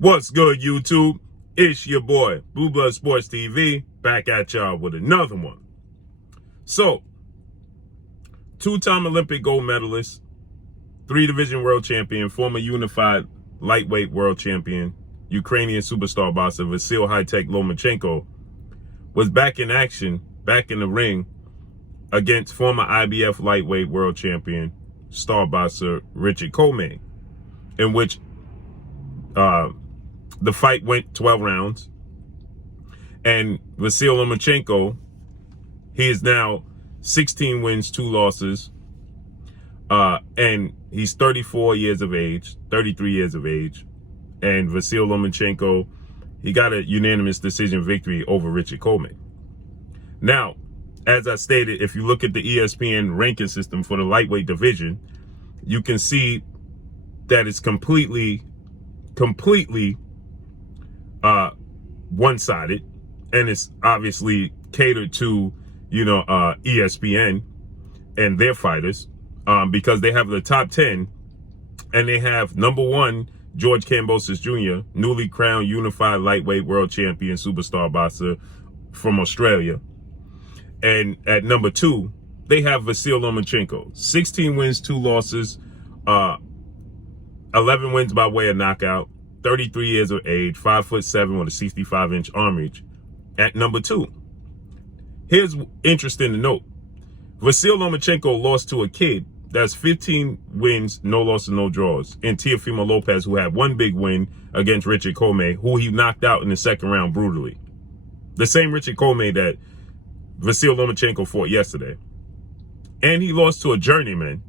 What's good, YouTube? It's your boy, Blue Blood Sports TV, back at y'all with another one. So, two-time Olympic gold medalist, three-division world champion, former unified lightweight world champion, Ukrainian superstar boxer Vasily Lomachenko was back in action, back in the ring, against former IBF lightweight world champion, star boxer Richard Commey, in which the fight went 12 rounds. And Vasily Lomachenko, he is now 16 wins, 2 losses. And he's 34 years of age, 33 years of age. And Vasily Lomachenko, he got a unanimous decision victory over Richard Commey. Now, as I stated, if you look at the ESPN ranking system for the lightweight division, you can see that it's completely one-sided, and it's obviously catered to, ESPN and their fighters, because they have the top 10, and they have number 1, George KAMBOSOS Jr., newly crowned unified lightweight world champion superstar boxer from Australia. And at number 2, they have Vasily Lomachenko, 16 wins, 2 losses, 11 wins by way of knockout, 33 years of age, 5'7" with a 65-inch arm reach, at number 2. Here's interesting to note. Vasily Lomachenko lost to a kid that's 15 wins, no losses, no draws, in Teofimo Lopez, who had 1 big win against Richard Commey, who he knocked out in the second round brutally. The same Richard Commey that Vasily Lomachenko fought yesterday. And he lost to a journeyman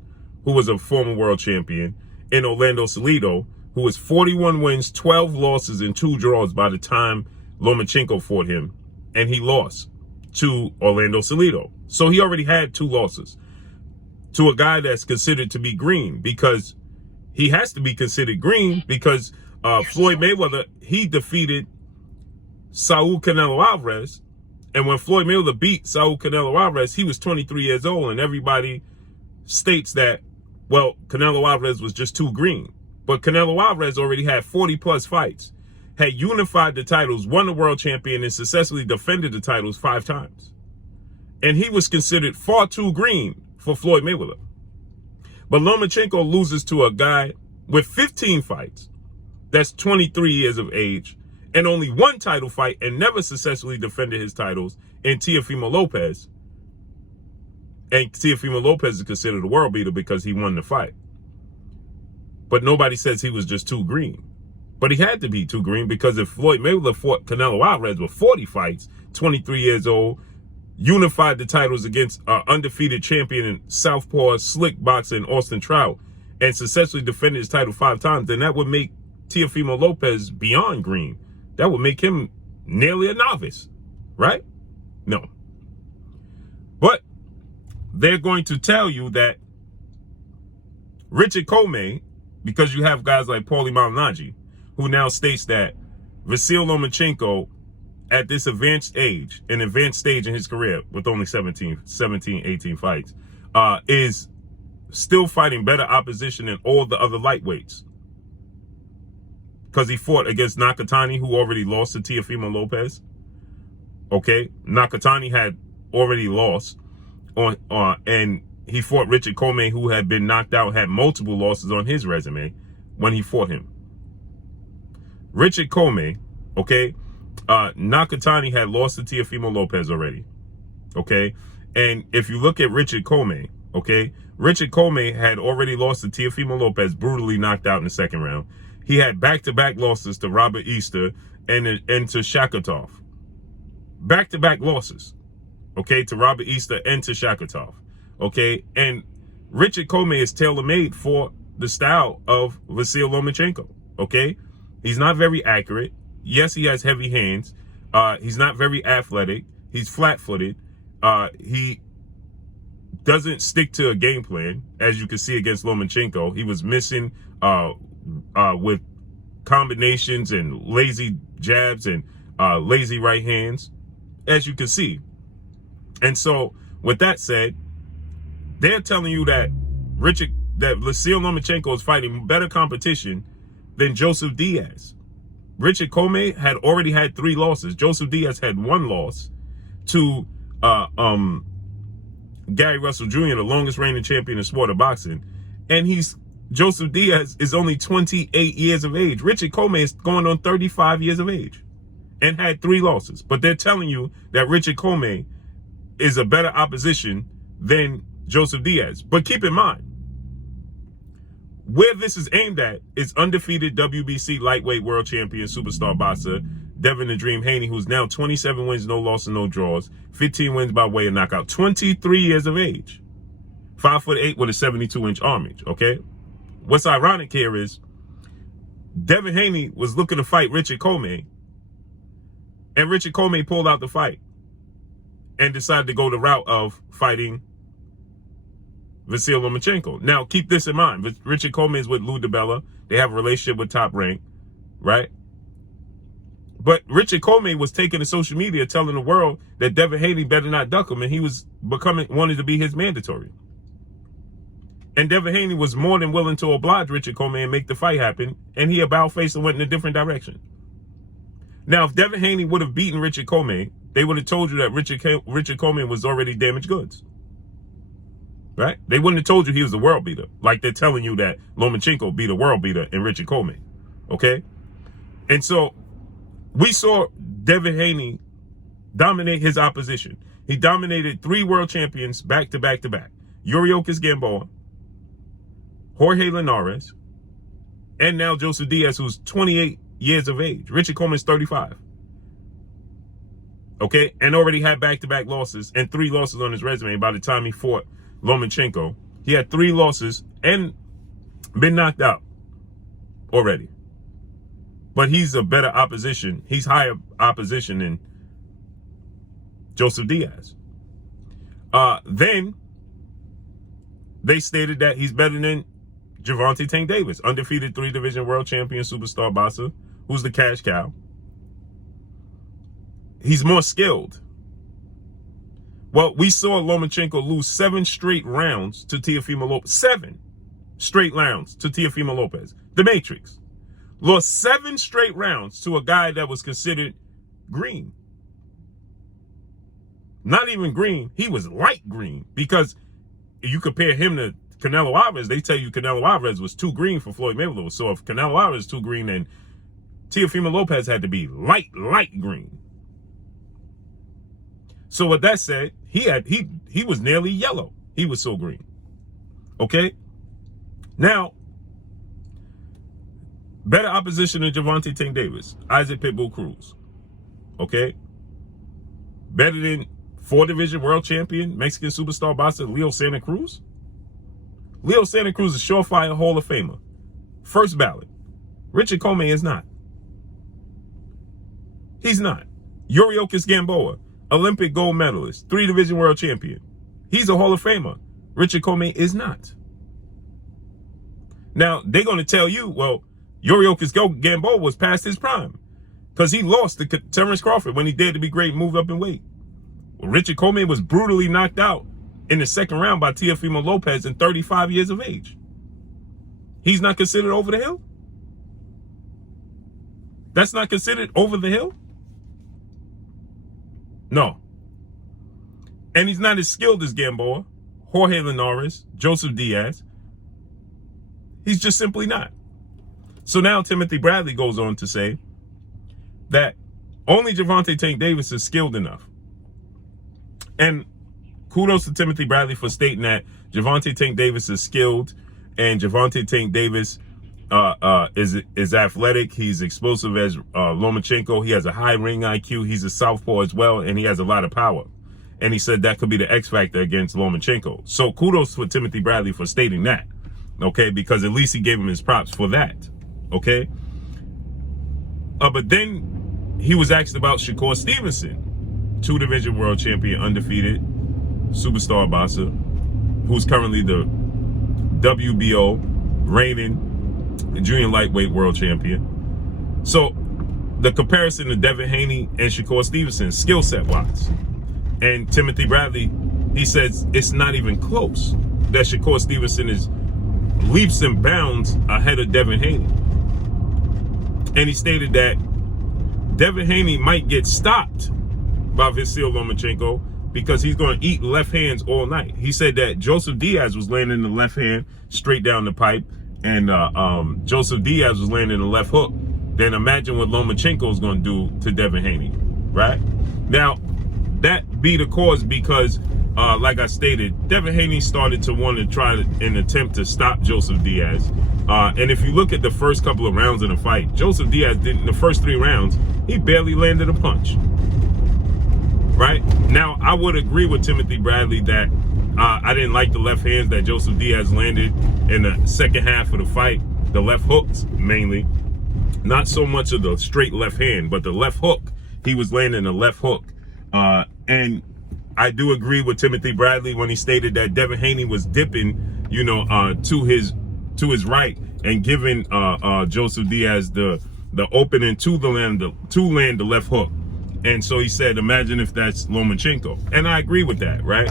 who was a former world champion in Orlando Salido, who was 41 wins, 12 losses, and 2 draws by the time Lomachenko fought him. And he lost to Orlando Salido. So he already had 2 losses to a guy that's considered to be green, because he has to be considered green because Floyd Mayweather, he defeated Saul Canelo Alvarez. And when Floyd Mayweather beat Saul Canelo Alvarez, he was 23 years old, and everybody states that, well, Canelo Alvarez was just too green. But Canelo Alvarez already had 40-plus fights, had unified the titles, won the world champion, and successfully defended the titles 5 times. And he was considered far too green for Floyd Mayweather. But Lomachenko loses to a guy with 15 fights, that's 23 years of age, and only 1 title fight, and never successfully defended his titles, in Teofimo Lopez. And Teofimo Lopez is considered a world beater because he won the fight. But nobody says he was just too green. But he had to be too green, because if Floyd Mayweather fought Canelo Alvarez with 40 fights, 23 years old, unified the titles against undefeated champion in southpaw slick boxer Austin Trout, and successfully defended his title 5 times, then that would make Teofimo Lopez beyond green. That would make him nearly a novice, right? No. But they're going to tell you that Richard Commey, because you have guys like Paulie Malignaggi, who now states that Vasily Lomachenko, at this advanced age, an advanced stage in his career with only 17, 18 fights, is still fighting better opposition than all the other lightweights. Because he fought against Nakatani, who already lost to Teofimo Lopez. Okay, Nakatani had already lost, and he fought Richard Commey, who had been knocked out, had multiple losses on his resume when he fought him. Richard Commey, okay, Nakatani had lost to Teofimo Lopez already, okay? And if you look at Richard Commey, okay, Richard Commey had already lost to Teofimo Lopez, brutally knocked out in the second round. He had back-to-back losses to Robert Easter and to Shakatov. Back-to-back losses, okay, to Robert Easter and to Shakatov, okay? And Richard Commey is tailor-made for the style of Vasily Lomachenko, okay? He's not very accurate. Yes, he has heavy hands. He's not very athletic. He's flat-footed. He doesn't stick to a game plan, as you can see against Lomachenko. He was missing with combinations and lazy jabs and lazy right hands, as you can see. And so, with that said, they're telling you that Vasily Lomachenko is fighting better competition than Joseph Diaz. Richard Commey had already had 3 losses. Joseph Diaz had 1 loss to Gary Russell Jr., the longest reigning champion in sport of boxing. And Joseph Diaz is only 28 years of age. Richard Commey is going on 35 years of age and had 3 losses. But they're telling you that Richard Commey is a better opposition than Joseph Diaz. But keep in mind, where this is aimed at is undefeated WBC lightweight world champion superstar boxer Devin the Dream Haney, who's now 27 wins, no losses, no draws, 15 wins by way of knockout, 23 years of age, 5'8" with a 72-inch arm reach, okay? What's ironic here is Devin Haney was looking to fight Richard Commey, and Richard Commey pulled out the fight and decided to go the route of fighting Vasily Lomachenko. Now, keep this in mind. Richard Commey is with Lou DiBella. They have a relationship with Top Rank, right? But Richard Commey was taking to social media telling the world that Devin Haney better not duck him, and he was wanted to be his mandatory. And Devin Haney was more than willing to oblige Richard Commey and make the fight happen, and he about face and went in a different direction. Now, if Devin Haney would have beaten Richard Commey, they would have told you that Richard Commey was already damaged goods. Right? They wouldn't have told you he was a world beater, like they're telling you that Lomachenko beat a world beater in Richard Commey. Okay? And so we saw Devin Haney dominate his opposition. He dominated 3 world champions back to back to back. Yuriorkis Gamboa, Jorge Linares, and now Joseph Diaz, who's 28 years of age. Richard Commey is 35. Okay? And already had back-to-back losses and 3 losses on his resume by the time he fought Lomachenko. He had 3 losses and been knocked out already. But he's a better opposition. He's higher opposition than Joseph Diaz. Then they stated that he's better than Gervonta Tank Davis, undefeated 3-division world champion superstar boxer, who's the cash cow. He's more skilled. Well, we saw Lomachenko lose 7 straight rounds to Teofimo Lopez. 7 straight rounds to Teofimo Lopez. The Matrix. Lost 7 straight rounds to a guy that was considered green. Not even green. He was light green. Because if you compare him to Canelo Alvarez, they tell you Canelo Alvarez was too green for Floyd Mayweather. So if Canelo Alvarez is too green, then Teofimo Lopez had to be light green. So with that said, he was nearly yellow. He was so green. Okay? Now, better opposition than Gervonta Tank Davis, Isaac Pitbull Cruz. Okay? Better than 4-division world champion, Mexican superstar boxer Leo Santa Cruz. Leo Santa Cruz is surefire Hall of Famer. First ballot. Richard Commey is not. He's not. Yuriorkis Gamboa, Olympic gold medalist, 3-division world champion. He's a Hall of Famer. Richard Commey is not. Now, they're going to tell you, well, Yuriorkis Gamboa was past his prime because he lost to Terrence Crawford when he dared to be great and moved up in weight. Well, Richard Commey was brutally knocked out in the 2nd round by Teofimo Lopez in 35 years of age. He's not considered over the hill? That's not considered over the hill? No. And he's not as skilled as Gamboa, Jorge Linares, Joseph Diaz. He's just simply not. So now Timothy Bradley goes on to say that only Gervonta Tank Davis is skilled enough. And kudos to Timothy Bradley for stating that Gervonta Tank Davis is skilled and Gervonta Tank Davis is athletic. He's explosive as Lomachenko. He has a high ring IQ. He's a southpaw as well, and he has a lot of power. And he said that could be the X factor against Lomachenko. So kudos to Timothy Bradley for stating that, okay? Because at least he gave him his props for that, okay? But then he was asked about Shakur Stevenson, 2-division world champion, undefeated, superstar boxer, who's currently the WBO reigning junior lightweight world champion. So the comparison to Devin Haney and Shakur Stevenson, skill set wise, and Timothy Bradley, he says it's not even close that Shakur Stevenson is leaps and bounds ahead of Devin Haney. And he stated that Devin Haney might get stopped by Vasyl Lomachenko because he's going to eat left hands all night. He said that Joseph Diaz was landing the left hand straight down the pipe, and Joseph Diaz was landing the left hook. Then imagine what Lomachenko is going to do to Devin Haney, right? Now, that be the cause because, like I stated, Devin Haney started to want to try an attempt to stop Joseph Diaz. And if you look at the first couple of rounds in the fight, Joseph Diaz didn't, the first 3 rounds, he barely landed a punch. Right? Now, I would agree with Timothy Bradley that I didn't like the left hands that Joseph Diaz landed in the second half of the fight. The left hooks, mainly. Not so much of the straight left hand, but the left hook. He was landing the left hook. And I do agree with Timothy Bradley when he stated that Devin Haney was dipping, you know, to his right and giving Joseph Diaz the opening to land the left hook. And so he said, imagine if that's Lomachenko. And I agree with that, right?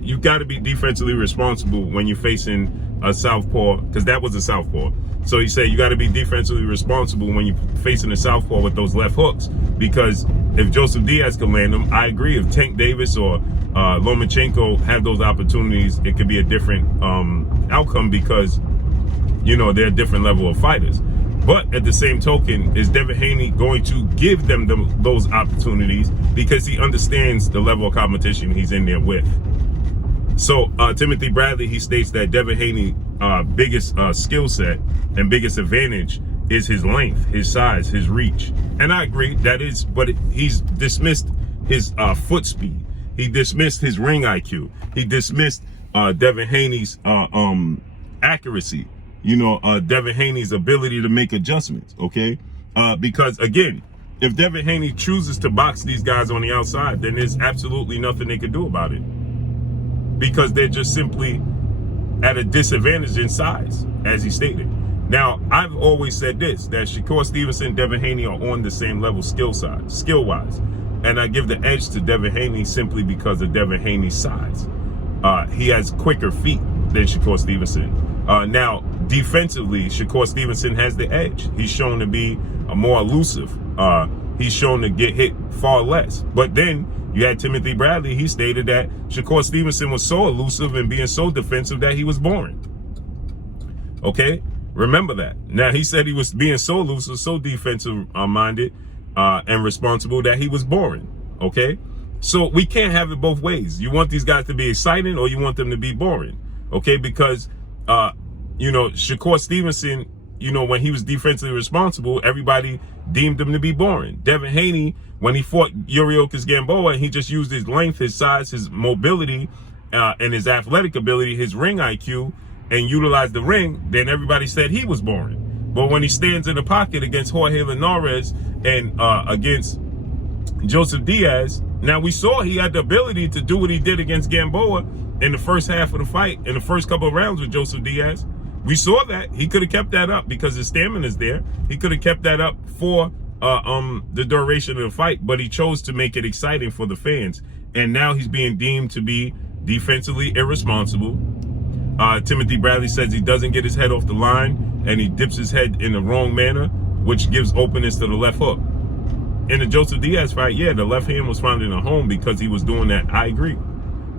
You got to be defensively responsible when you're facing a southpaw, because that was a southpaw. So he said you got to be defensively responsible when you're facing a southpaw with those left hooks, because if Joseph Diaz can land them, I agree. If Tank Davis or Lomachenko have those opportunities, it could be a different outcome because, you know, they're a different level of fighters. But at the same token, is Devin Haney going to give them those opportunities because he understands the level of competition he's in there with? So Timothy Bradley, he states that Devin Haney's biggest skill set and biggest advantage is his length, his size, his reach. And I agree, that is, but he's dismissed his foot speed. He dismissed his ring IQ. He dismissed Devin Haney's accuracy. You know, Devin Haney's ability to make adjustments, okay? Because, again, if Devin Haney chooses to box these guys on the outside, then there's absolutely nothing they could do about it. Because they're just simply at a disadvantage in size, as he stated. Now, I've always said this, that Shakur Stevenson, Devin Haney are on the same level skill-wise. And I give the edge to Devin Haney simply because of Devin Haney's size. He has quicker feet than Shakur Stevenson. Now, defensively, Shakur Stevenson has the edge. He's shown to be more elusive. He's shown to get hit far less. But then you had Timothy Bradley. He stated that Shakur Stevenson was so elusive and being so defensive that he was boring. Okay? Remember that. Now, he said he was being so elusive, so defensive-minded and responsible that he was boring. Okay? So we can't have it both ways. You want these guys to be exciting or you want them to be boring. Okay? Because you know, Shakur Stevenson, you know, when he was defensively responsible, everybody deemed him to be boring. Devin Haney, when he fought Yuriorkis Gamboa, he just used his length, his size, his mobility, and his athletic ability, his ring IQ, and utilized the ring, then everybody said he was boring. But when he stands in the pocket against Jorge Linares and against Joseph Diaz, now we saw he had the ability to do what he did against Gamboa in the first half of the fight, in the first couple of rounds with Joseph Diaz. We saw that. He could have kept that up because his stamina is there. He could have kept that up for the duration of the fight, but he chose to make it exciting for the fans. And now he's being deemed to be defensively irresponsible. Timothy Bradley says he doesn't get his head off the line and he dips his head in the wrong manner, which gives openness to the left hook. In the Joseph Diaz fight, yeah, the left hand was found in a home because he was doing that. I agree.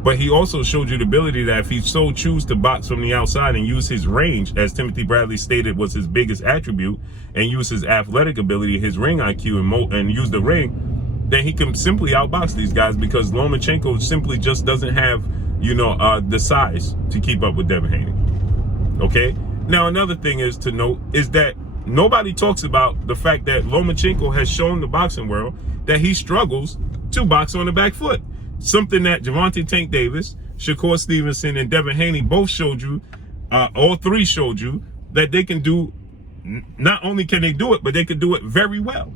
But he also showed you the ability that if he so choose to box from the outside and use his range, as Timothy Bradley stated was his biggest attribute, and use his athletic ability, his ring IQ, and use the ring, then he can simply outbox these guys because Lomachenko simply just doesn't have, you know, the size to keep up with Devin Haney. Okay? Now, another thing is to note is that nobody talks about the fact that Lomachenko has shown the boxing world that he struggles to box on the back foot. Something that Gervonta Tank Davis, Shakur Stevenson, and Devin Haney both showed you, all three showed you, that they can do, not only can they do it, but they can do it very well.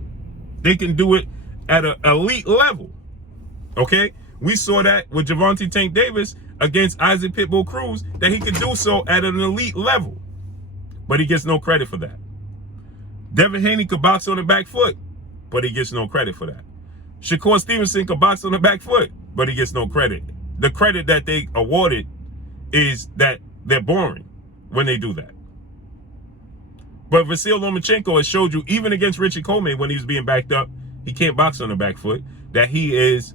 They can do it at an elite level. Okay? We saw that with Gervonta Tank Davis against Isaac Pitbull Cruz, that he could do so at an elite level. But he gets no credit for that. Devin Haney could box on the back foot, but he gets no credit for that. Shakur Stevenson could box on the back foot, but he gets no credit. The credit that they awarded is that they're boring when they do that. But Vasyl Lomachenko has showed you, even against Richard Commey when he was being backed up, he can't box on the back foot, that he is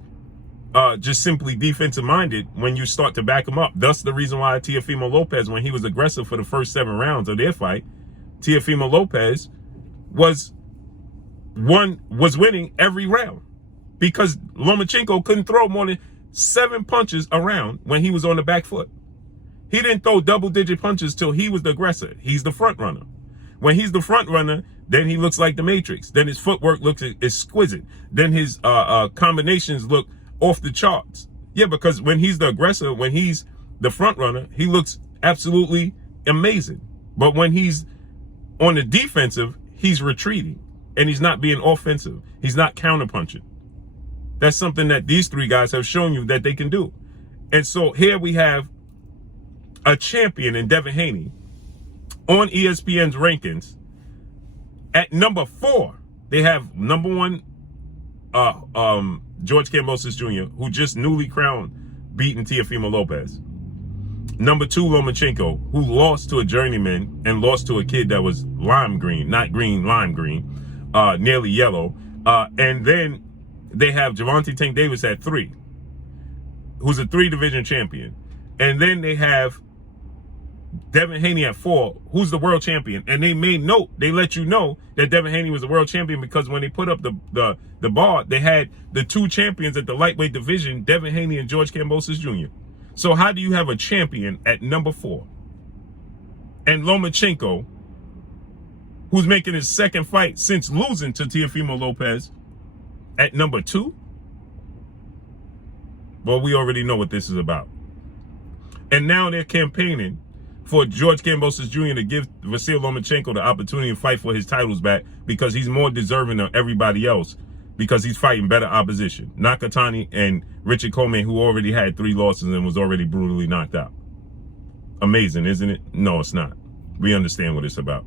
just simply defensive minded when you start to back him up. Thus the reason why Teofimo Lopez, when he was aggressive for the first 7 rounds of their fight, Teofimo Lopez was winning every round because Lomachenko couldn't throw more than 7 punches around when he was on the back foot. He didn't throw double-digit punches till he was the aggressor. He's the front runner. When he's the front runner, then he looks like the Matrix. Then his footwork looks exquisite. Then his combinations look off the charts. Yeah, because when he's the aggressor, when he's the front runner, he looks absolutely amazing. But when he's on the defensive, he's retreating and he's not being offensive. He's not counterpunching. That's something that these 3 guys have shown you that they can do. And so here we have a champion in Devin Haney on ESPN's rankings. At number 4, they have number 1, George Kambosos Jr., who just newly crowned, beating Teofimo Lopez. Number 2, Lomachenko, who lost to a journeyman and lost to a kid that was lime green, not green, lime green, nearly yellow. And then they have Gervonta Tank Davis at 3, who's a 3-division champion. And then they have Devin Haney at 4, who's the world champion. And they made note, they let you know that Devin Haney was the world champion because when they put up the bar, they had the 2 champions at the lightweight division, Devin Haney and George Kambosos Jr. So how do you have a champion at number 4? And Lomachenko, who's making his 2nd fight since losing to Teofimo Lopez, at number 2? Well, we already know what this is about. And now they're campaigning for George Kambosos Jr. to give Vasily Lomachenko the opportunity to fight for his titles back because he's more deserving of everybody else because he's fighting better opposition. Nakatani and Richard Commey, who already had 3 losses and was already brutally knocked out. Amazing, isn't it? No, it's not. We understand what it's about.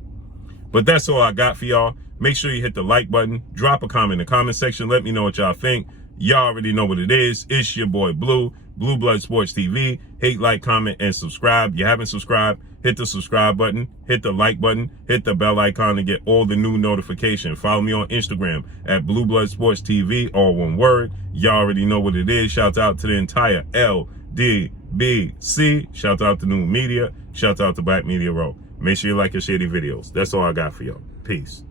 But that's all I got for y'all. Make sure you hit the like button. Drop a comment in the comment section. Let me know what y'all think. Y'all already know what it is. It's your boy Blue, Blue Blood Sports TV. Hate, like, comment, and subscribe. You haven't subscribed, hit the subscribe button, hit the like button, hit the bell icon to get all the new notifications. Follow me on Instagram at Blue Blood Sports TV, all one word. Y'all already know what it is. Shout out to the entire LDBC. Shout out to New Media. Shout out to Black Media Row. Make sure you like and share the videos. That's all I got for y'all. Peace.